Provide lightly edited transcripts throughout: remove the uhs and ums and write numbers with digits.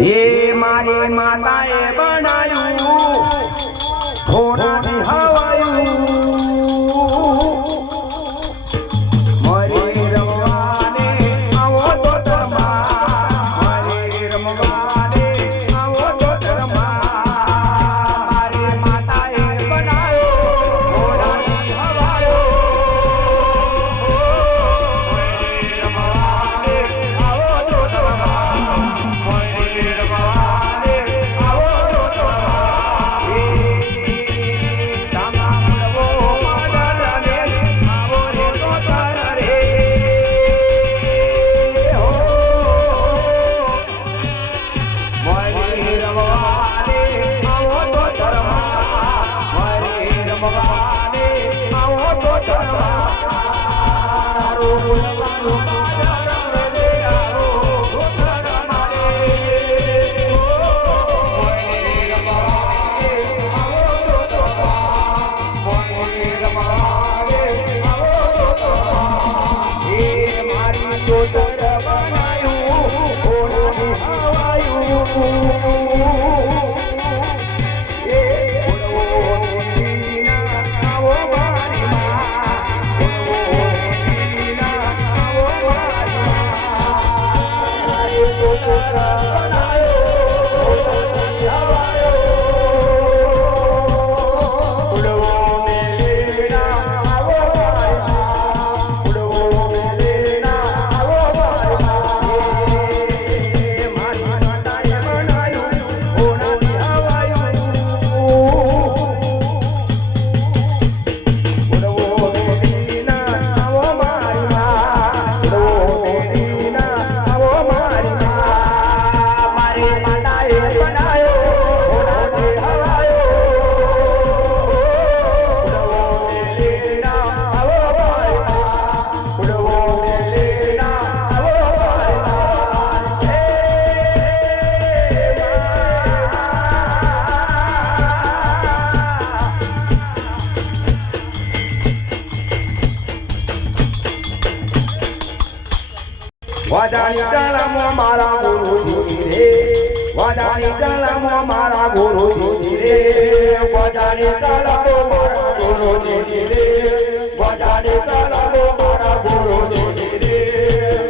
ये मारी माताए बनायू घोड़ा भी हवायू मारी रमवाने आवो तो धर्मा मारी रमवाने आवो तो धर्मा मारी माताए बनायो घोड़ा भी हवायो मारी रमवाने आवो तो धर्मा વાજાની ચલમો મારા ગુરુજી રે વાજાની ચલમો મારા ગુરુજી રે વાજાની ચલમો મારા ગુરુજી રે વાજાની ચલમો મારા ગુરુજી રે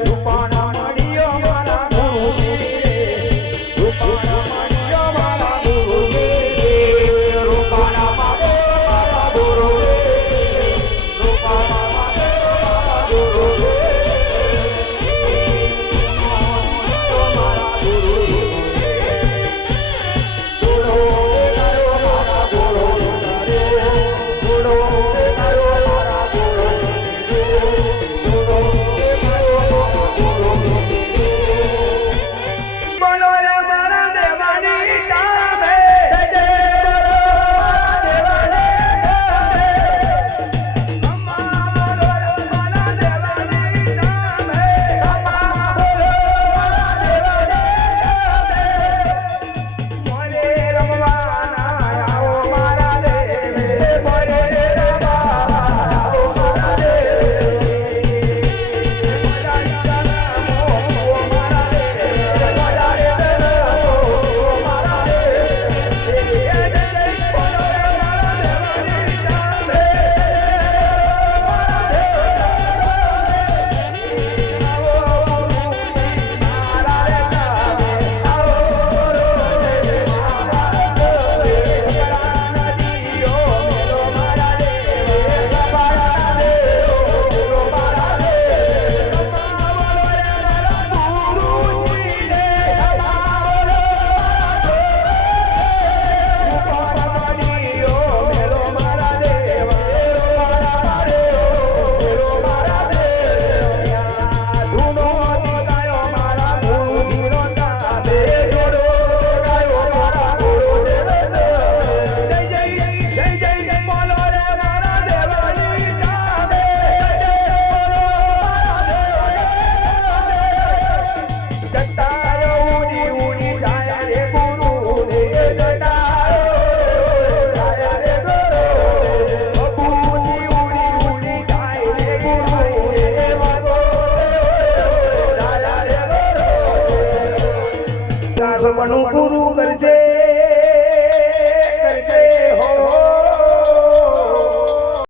રૂપાના મડિયો મારા ગુરુજી રે રૂપાના મડિયો મારા ગુરુજી રે રૂપાના મારા ગુરુજી રે રૂપાના મારા ગુરુજી સપનું પૂરું કરજે